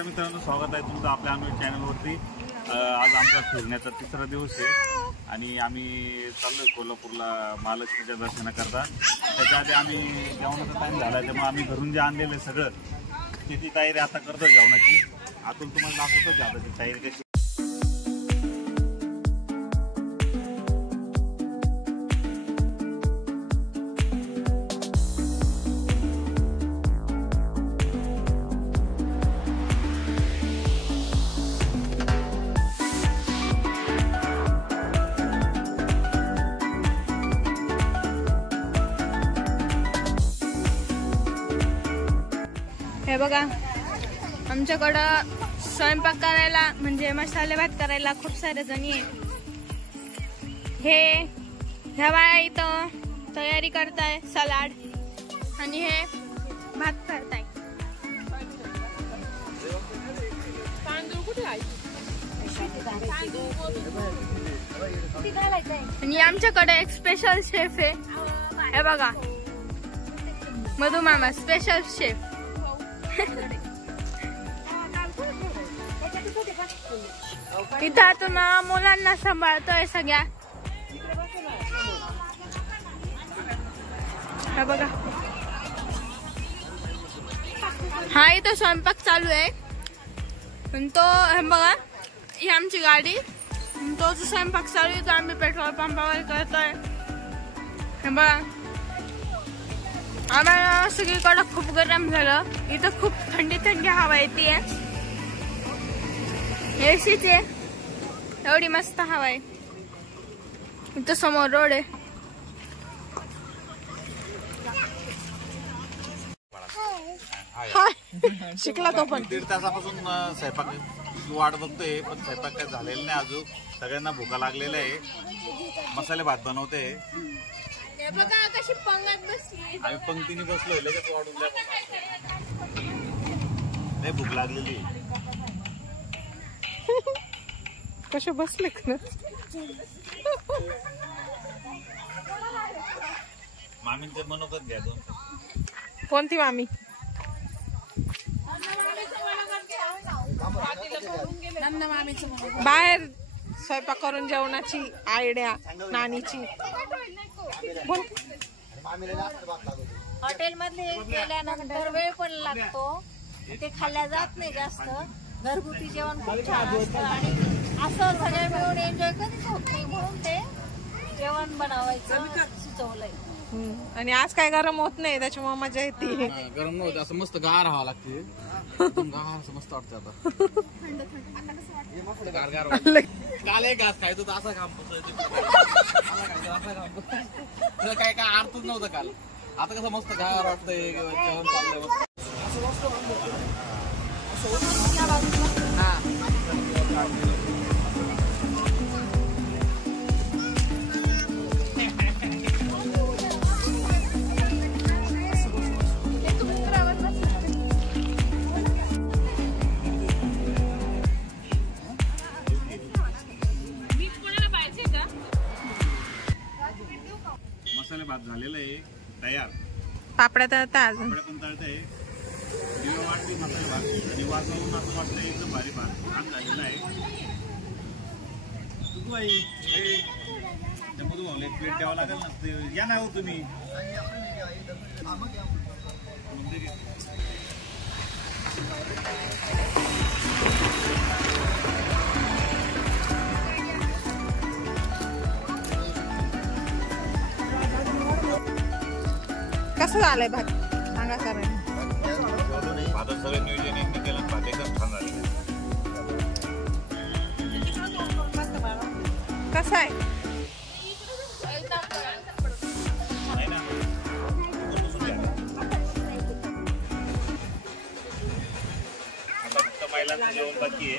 नमस्कार मित्रांनो, स्वागत आहे तुमचं आपल्या आम्ही चॅनलवरती। आज आमचा फिरण्याचा तिसरा दिवस आहे आणि आम्ही चाललोय कोल्हापूरला महालक्ष्मीच्या दर्शनाकरता। त्याच्या आधी आम्ही जेवणाचा टाइम झाला त्यामुळे आम्ही घरून जे आणलेलं सगळं त्याची तयारी आता करतो जेवणाची। आतून तुम्हाला दाखवतो की आता ती तयारी कशी। हे बघा, आमच्याकडं स्वयंपाक करायला म्हणजे मसाले भात करायला खूप सारे जणी आहे। ह्या बाया इथं तयारी करताय सलाड आणि हे भात करताय। आणि आमच्याकडे एक स्पेशल शेफ आहे, हे बघा मधु मामा स्पेशल शेफ। इथं आतून मुलांना सांभाळतोय सगळ्या। हा बघा, हा इथं स्वयंपाक चालू आहे पण तो हे बघा ही आमची गाडी, तो जो स्वयंपाक चालू आहे तो आम्ही पेट्रोल पंपावर करतोय। हे बघा, आम्हाला सगळीकडे खूप गरम झालं, इथं खूप थंडी थंडी हवा येते। एसीचे एवढी मस्त हवा आहे। इथं समोर रोड आहे। शिकला तो पण 1.5 तासापासून स्वयंपाक वाट बघतोय पण स्वयंपाक काय झालेला नाही अजून। सगळ्यांना भूका लागलेल्या आहे। मसाले भात बनवते कशी पंगत बसली, आम्ही पंक्तीने बसलोय, लगेच वाढून द्या। लय भूक लागलेली कसे बसले मामींचे मनोगत घ्या दोन। कोणती मामी? बाहेर स्वयंपाक करून जेवणाची आयडिया नानीची। हॉटेल मध्ये गेल्यानंतर वेळ पण लागतो, ते खाल्ल्या जात नाही जास्त। घरगुती जेवण खूप छान असतं आणि असं सगळे मिळून एन्जॉय कधीच होत नाही, म्हणून ते जेवण बनवायचं सुचवलंय। आणि आज काय गरम होत नाही त्याच्यामुळे मजा येते। गरम नव्हतं, असं मस्त गार हवा लागते, गार असं मस्त वाटतं। आता गार गार काल एक घास खायचो तर असं काम काय काय अर्थच नव्हतं काल। आता कसं मस्त गार वाटतंय, जेवण चाललंय। मसाले भात झालेला आहे तयार। पापड्या तळता अजून पण तळतंय दिवे वाटते मसाले भात आणि वाजवून असं वाटतं एकदम भारी भात छान झालेला आहे। तू आई त्यामुळे तुम्हाला एक प्लेट द्यावं लागेल ना, या नाही हो तुम्ही। कसं झालंय भात सांगा सर? भातात सगळं नियोजन एकदा केलं, भात एकदम छान झालेलं आहे। कसं आहे? आता फक्त महिलांचं जेवण बाकी आहे,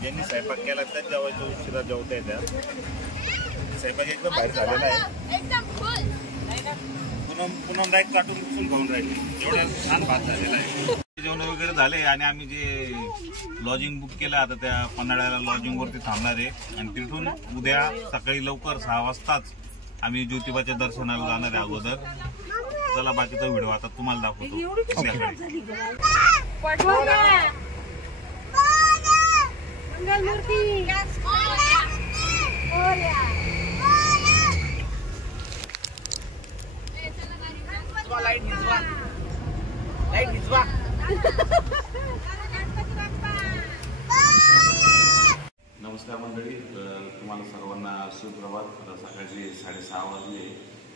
ज्यांनी स्वयंपाक केला त्याच जेवायचं, उशिरा जेवता येतात। स्वयंपाक एकदम बाहेर झालेला आहे, पुन्हा डायरेक्ट काटून पुसून खाऊन राहिले, एवढा छान भात झालेला आहे। जेवण वगैरे झाले आणि आम्ही जे लॉजिंग बुक केलं आता त्या पन्हाळ्याला लॉजिंग वरती थांबणार आहे आणि तिथून उद्या सकाळी लवकर 6 वाजताच आम्ही ज्योतिबाच्या दर्शनाला जाणार आहे अगोदर। चला बाकीचा व्हिडिओ आता तुम्हाला दाखवतो। नमस्कार मंडळी, तुम्हाला सर्वांना सुप्रभात. सकाळचे 6:30 वाजले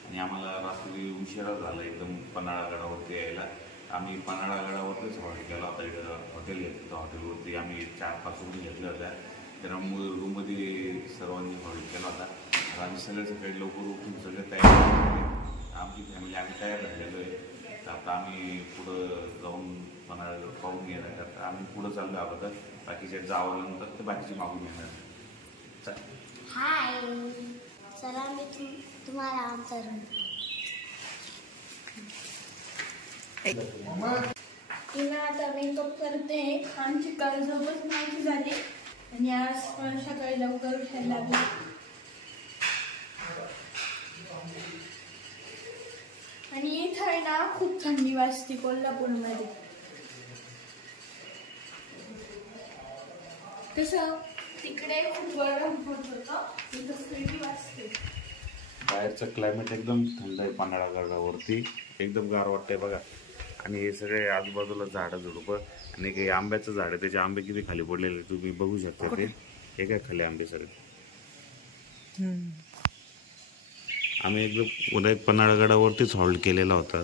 आणि आम्हाला रात्री उशिरा झाला एकदम पन्हाळा गडावरती यायला. आम्ही पन्हाळा गडावरतीच हॉटेल केला होता. इकडं हॉटेल घेतलं होतं. हॉटेलवरती आम्ही 4-5 रूम घेतल्या होत्या. त्या रूममध्ये सर्वांनी हॉटेल केला होता. तर आम्ही सगळे लवकर उठून सगळे तयार झाले. आमची फॅमिली आम्ही तयार झालेलो आहे. तर आता आम्ही पुढं जाऊन पन्हाळा पाहून येणार. तर आम्ही पुढं चाललो अगोदर, बाकीचे जावल्यानंतर ते बाकीचे मागून येणार. हाय, चला मी तुम्हाला आमचा तिला आता मेकअप करते. आमची काल झोपच नव्हती झाली आणि आज सकाळी लवकर उठायला लागली. आणि इथं आहे ना खूप थंडी वाजते कोल्हापूरमध्ये. तसं तिकडे खूप गरम होत होतं, इथं थंडी वाजते. बाहेरचं क्लायमेट एकदम थंड आहे. पन्हाळा गडावरती एकदम गार वाटतंय बघा. आणि हे सगळे आजूबाजूला झाडं झुडपं आणि काही आंब्याचं झाड आहे. त्याचे आंबे किती खाली पडलेले तुम्ही बघू शकता. ते हे काय खाली आंबे सगळे. आम्ही एकदम उन्हाळ्यात पन्हाळा गडावरतीच हॉल्ट केलेला होता.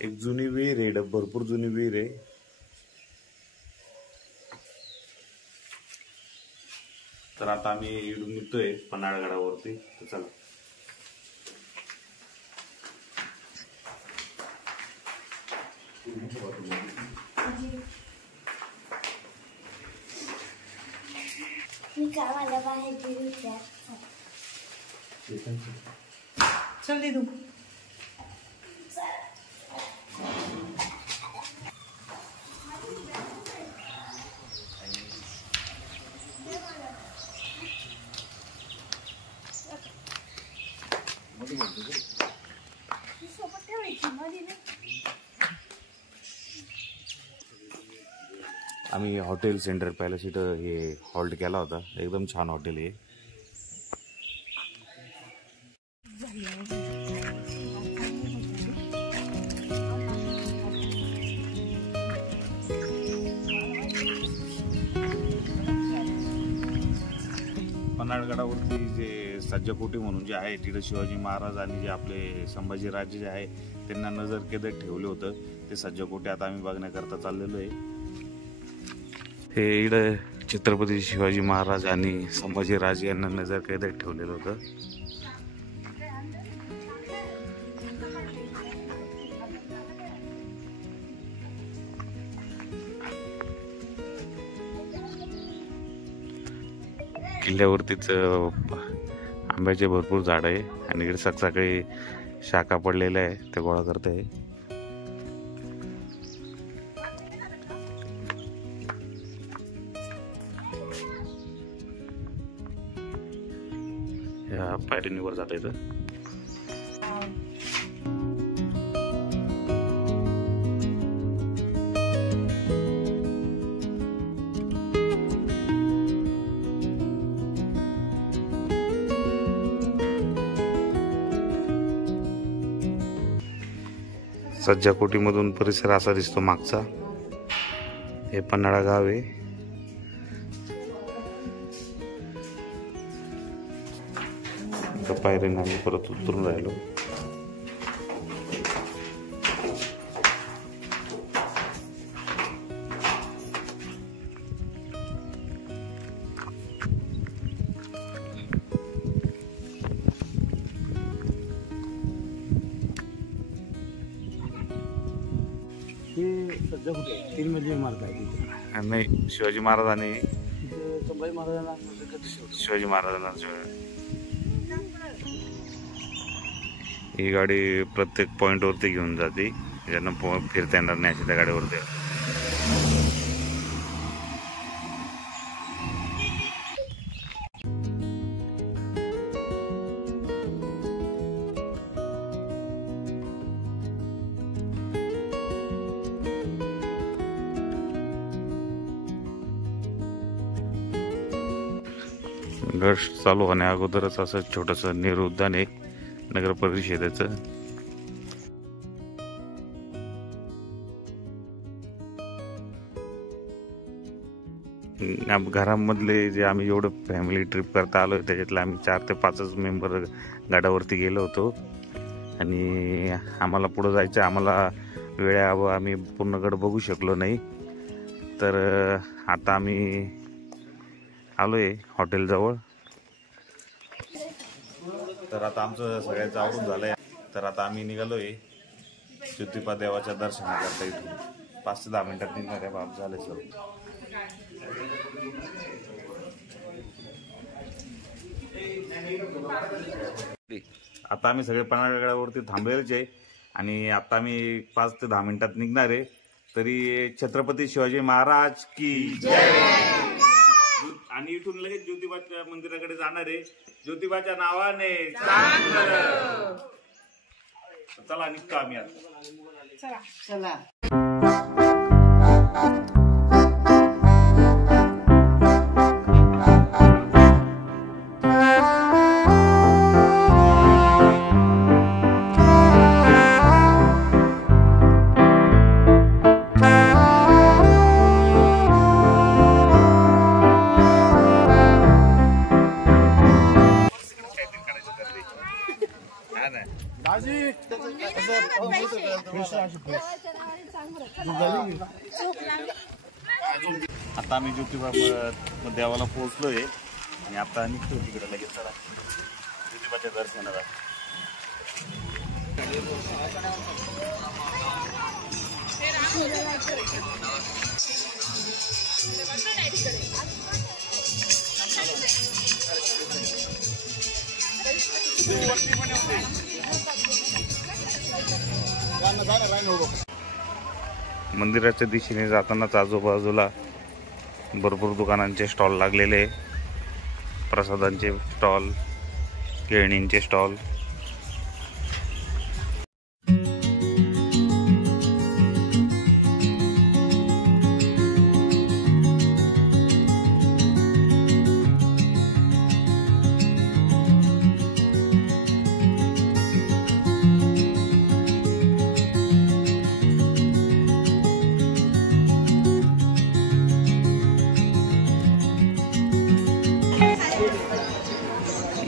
एक जुनी विहीर आहे, भरपूर जुनी विहीर आहे. तर आता आम्ही इकडून निघतोय पन्हाळा गडावरती. तर चला. मी कामाला बाहेर गेली त्या चल दे तू. आम्ही हॉटेल सेंटर पॅलेस इथं हे हॉल्ट केला होता. एकदम छान हॉटेल आहे. पन्हाळगडावरती जे सज्जकोटी म्हणून जे आहे तिथं शिवाजी महाराज आणि जे आपले संभाजीराजे जे आहे त्यांना नजर कैदेत ठेवलं होतं. ते सज्जकोटी आता आम्ही बघण्याकरता चाललेलो आहे. हे इकडं छत्रपती शिवाजी महाराज आणि संभाजीराजे यांना नजर कैदेत ठेवलेलं होतं. किल्ल्यावरतीच आंब्याचे भरपूर झाड आहे आणि इकडे सकाळी शाखा पडलेल्या आहे ते गोळा करत आहे. या पायरीवर जाता येतं. सज्जाकोटीमधून परिसर असा दिसतो मागचा. हे पन्हाळा गाव आहे. पायरीने आम्ही परत उतरून राहिलो. तीन मजली इमारत आहे. नाही, शिवाजी महाराजांनी संभाजी महाराजांना शिवाजी महाराजांना ही गाडी प्रत्येक पॉइंट वरती घेऊन जाते. ज्यांना फिरता येणार नाही अशा त्या गाडीवरती. गट चालू होण्या अगोदरच असं छोटंसं नेहरू उद्यान आहे नगर परिषदेचं. घरामधले जे आम्ही एवढं फॅमिली ट्रिप करता आलो त्याच्यातले आम्ही 4 ते 5 मेंबर गाड्यावरती गेलो होतो आणि आम्हाला पुढं जायचं. आम्हाला वेळेअभावी आम्ही पूर्ण गड बघू शकलो नाही. तर आता आम्ही आलोय हॉटेलजवळ. तर आता आमचं सगळ्यांचं आवडून झालंय. तर आता आम्ही निघालोय ज्योतिबा देवाच्या दर्शनाकरता. इथून 5 ते 10 मिनिटात निघणार आहे. बाप झाले सर. आता आम्ही सगळे पन्हाळगडावरती थांबलेलेच आहे आणि आता आम्ही 5 ते 10 मिनिटात निघणार आहे. तरी छत्रपती शिवाजी महाराज की जय. आणि इथून लगेच ज्योतिबाच्या मंदिराकडे जाणार आहे. ज्योतिबाच्या नावाने चला निघतो आम्ही आता. चला. आता आम्ही ज्योतिबा देवाला पोहोचलोय आणि आता निघतो तिकडे लगेच. चला ज्योतिबाच्या दर्शनाला. मंदिराच्या दिशेने जातानाच आजूबाजूला भरपूर दुकानांचे स्टॉल लागलेले. प्रसादांचे स्टॉल, खेळणींचे स्टॉल.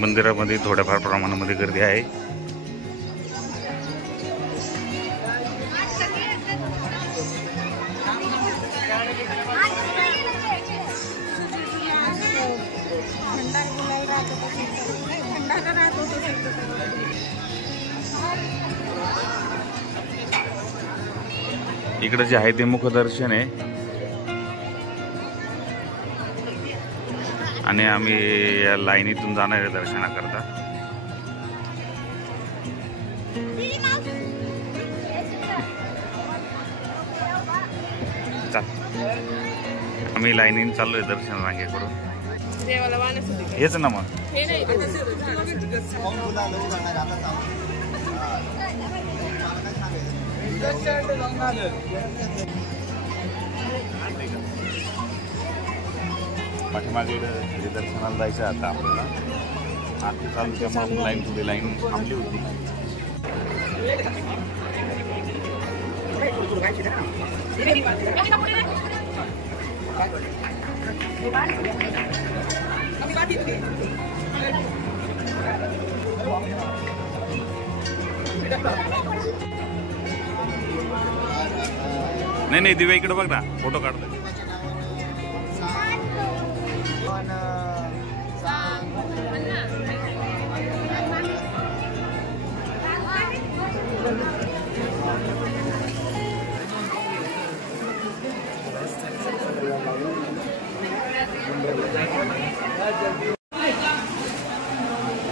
मंदिरामध्ये थोड्याफार प्रमाणामध्ये गर्दी आहे. इकडे जे आहे ते मुखदर्शन आहे आणि आम्ही या लाईनीतून जाणार आहे दर्शनाकरता. आम्ही लाईनीने चाललोय दर्शन रांगेकडून. हेच ना मग पाठीमागे दर्शनाला जायचं. आता आपल्याला आरती चालू त्यामुळे लाईन थोडी लाईन थांबली होती. नाही दिव्या इकडे बघ ना, फोटो काढतो.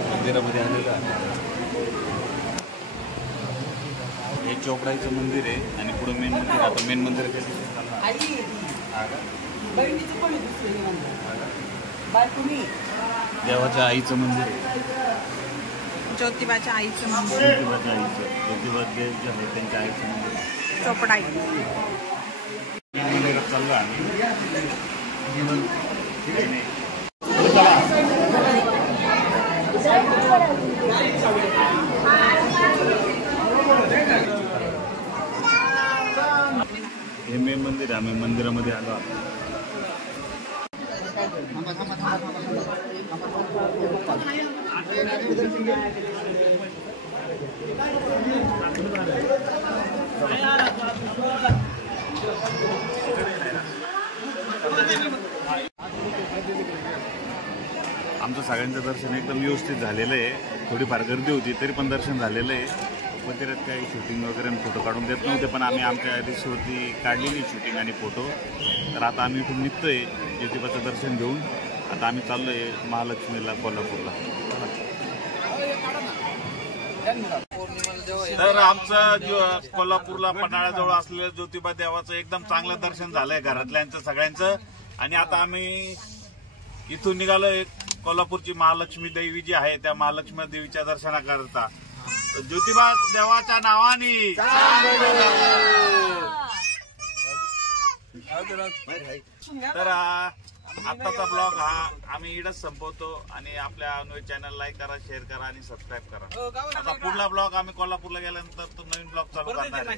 मंदिरामध्ये आलेलं आहे. हे चोपडाईचं मंदिर आहे आणि पुढे मेन मंदिर. आता मेन मंदिर देवाच्या आईचं मंदिर आहे. ज्योतिबाच्या आईचं मंदिर. ज्योतिबाच्या आईचं, ज्योतिबा देव जे आहे त्यांच्या आईचं मंदिर चोपडाई. मंदिरात चाललो आम्ही. हे मेन मंदिर आहे, आम्ही मंदिरामध्ये आलो आहोत. आमचं सगळ्यांचं दर्शन एकदम व्यवस्थित झालेलं आहे. थोडीफार गर्दी होती तरी पण दर्शन झालेलं आहे. मंदिरात काही शूटिंग वगैरे फोटो काढून देत नव्हते, पण आम्ही आमच्या रिसवरती काढलेली शूटिंग आणि फोटो. तर आता आम्ही इथून निघतोय ज्योतिबाचं दर्शन घेऊन. आता आम्ही चाललोय महालक्ष्मीला कोल्हापूरला. तर आमचं कोल्हापूरला पन्हाळ्याजवळ असलेलं ज्योतिबा देवाचं एकदम चांगलं दर्शन झालंय घरातल्यांचं सगळ्यांचं. आणि आता आम्ही इथून निघालोय कोल्हापूरची महालक्ष्मी देवी जी आहे त्या महालक्ष्मी देवीच्या दर्शनाकरता. ज्योतिबा देवाच्या नावाने. तर आत्ताचा ब्लॉग हा आम्ही इकडंच संपवतो आणि आपल्या अनवे चॅनल लाईक करा, शेअर करा आणि सबस्क्राईब करा. आता पुढला ब्लॉग आम्ही कोल्हापूरला गेल्यानंतर तो नवीन ब्लॉग चालू करणार आहे.